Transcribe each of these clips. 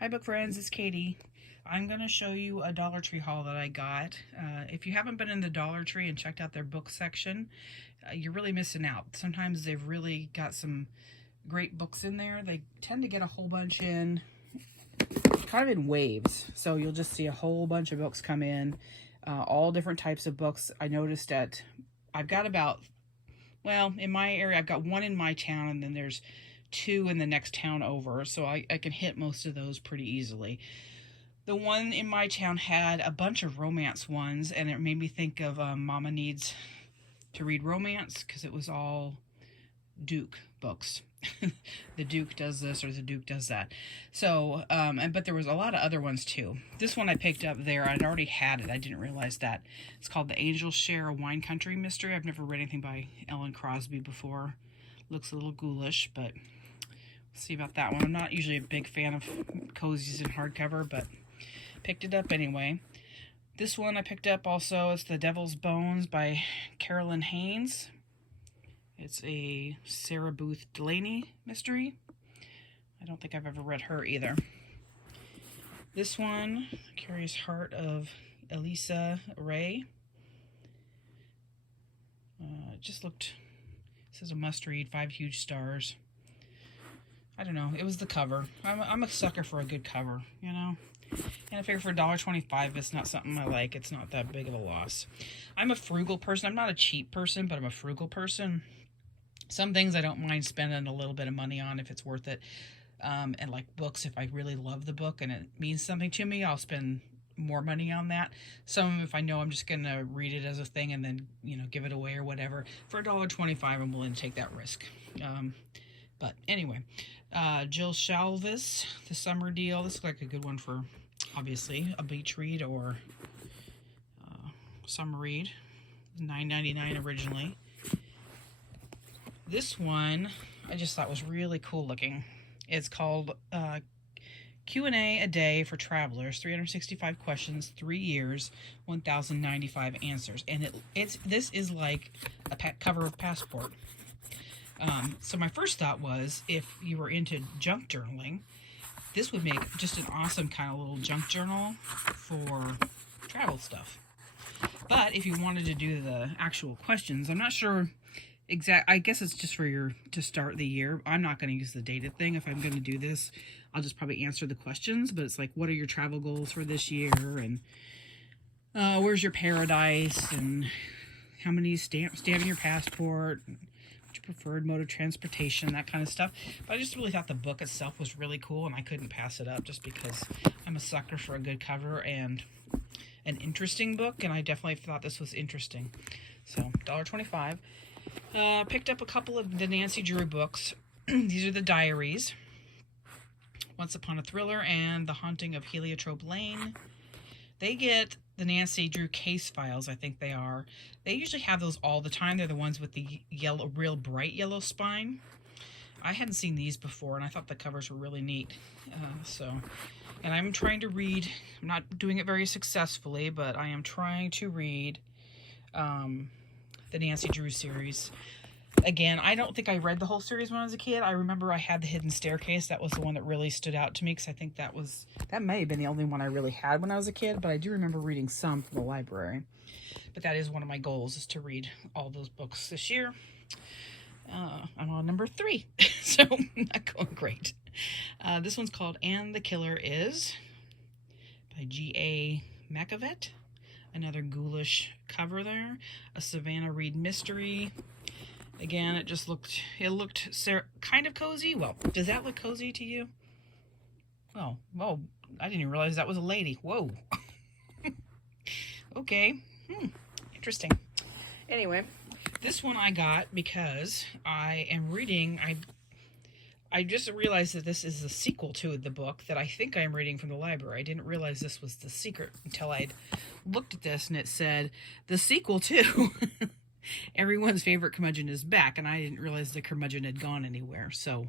Hi book friends, it's Katie. I'm going to show you a Dollar Tree haul that I got. If you haven't been in the Dollar Tree and checked out their book section, you're really missing out. Sometimes they've really got some great books in there. They tend to get a whole bunch in, kind of in waves. So you'll just see a whole bunch of books come in, all different types of books. I noticed I've got about, well, in my area, I've got one in my town, and then there's two in the next town over, so I can hit most of those pretty easily. The one in my town had a bunch of romance ones, and it made me think of Mama Needs to Read Romance, because it was all Duke books. The Duke does this or the Duke does that. So, but there was a lot of other ones too. This one I picked up there. I'd already had it. I didn't realize that. It's called The Angels Share a Wine Country Mystery. I've never read anything by Ellen Crosby before. Looks a little ghoulish, but we'll see about that one. I'm not usually a big fan of cozies in hardcover, but picked it up anyway. This one I picked up also. It's The Devil's Bones by Carolyn Haynes. It's a Sarah Booth Delaney mystery. I don't think I've ever read her either. This one, Curious Heart of Elisa Ray. It just looked, this is a must-read, 5 huge stars. I don't know, it was the cover. I'm a sucker for a good cover, you know? And I figure for $1.25, it's not something I like. It's not that big of a loss. I'm a frugal person. I'm not a cheap person, but I'm a frugal person. Some things I don't mind spending a little bit of money on if it's worth it. And like books, if I really love the book and it means something to me, I'll spend more money on that. Some, if I know I'm just going to read it as a thing and then, you know, give it away or whatever. For $1.25, I'm willing to take that risk. But anyway, Jill Shalvis, The Summer Deal. This looks like a good one for, obviously, a beach read or summer read. $9.99 originally. This one I just thought was really cool looking. It's called Q&A a Day for Travelers, 365 questions, 3 years, 1,095 answers. And this is like a cover of Passport. So my first thought was, if you were into junk journaling, this would make just an awesome kind of little junk journal for travel stuff. But if you wanted to do the actual questions, I'm not sure I guess it's just for to start the year. I'm not going to use the dated thing. If I'm going to do this, I'll just probably answer the questions. But it's like, what are your travel goals for this year? And where's your paradise? And how many stamp in your passport? What's your preferred mode of transportation? That kind of stuff. But I just really thought the book itself was really cool, and I couldn't pass it up just because I'm a sucker for a good cover and an interesting book. And I definitely thought this was interesting. So $1.25. Picked up a couple of the Nancy Drew books. These are the diaries. Once Upon a Thriller and The Haunting of Heliotrope Lane. They get the Nancy Drew case files, I think they are. They usually have those all the time. They're the ones with the yellow, real bright yellow spine. I hadn't seen these before, and I thought the covers were really neat. And I'm trying to read, I'm not doing it very successfully, but I am trying to read the Nancy Drew series. Again, I don't think I read the whole series when I was a kid. I remember I had The Hidden Staircase. That was the one that really stood out to me, because I think that may have been the only one I really had when I was a kid, but I do remember reading some from the library. But that is one of my goals, is to read all those books this year. I'm on number 3, so not going great. This one's called And the Killer Is by G.A. Macavet. Another ghoulish cover there. A Savannah Reed mystery. Again, it looked kind of cozy. Well, does that look cozy to you? Oh, whoa, I didn't even realize that was a lady. Whoa. Okay. Interesting. Anyway, this one I got because I am reading, I just realized that this is the sequel to the book that I think I'm reading from the library. I didn't realize this was the secret until I'd looked at this and it said, the sequel to Everyone's Favorite Curmudgeon is Back, and I didn't realize the curmudgeon had gone anywhere. So,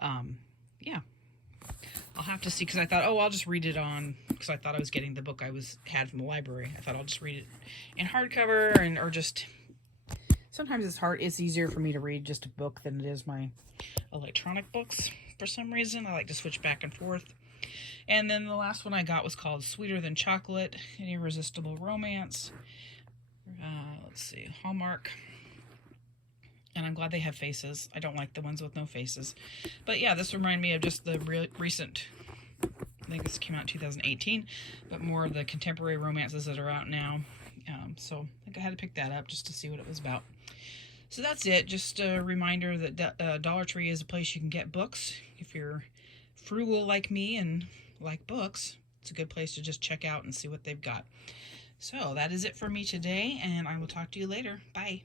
yeah. I'll have to see, because I thought, oh, I'll just read it because I thought I was getting the book I had from the library. I thought I'll just read it in hardcover, or just, sometimes it's easier for me to read just a book than it is my electronic books. For some reason, I like to switch back and forth. And then the last one I got was called Sweeter Than Chocolate, An Irresistible Romance. Let's see, Hallmark. And I'm glad they have faces. I don't like the ones with no faces. But yeah, this reminded me of just the recent, I think this came out in 2018, but more of the contemporary romances that are out now. So I think I had to pick that up just to see what it was about. So that's it. Just a reminder that Dollar Tree is a place you can get books. If you're frugal like me and like books, it's a good place to just check out and see what they've got. So that is it for me today, and I will talk to you later. Bye.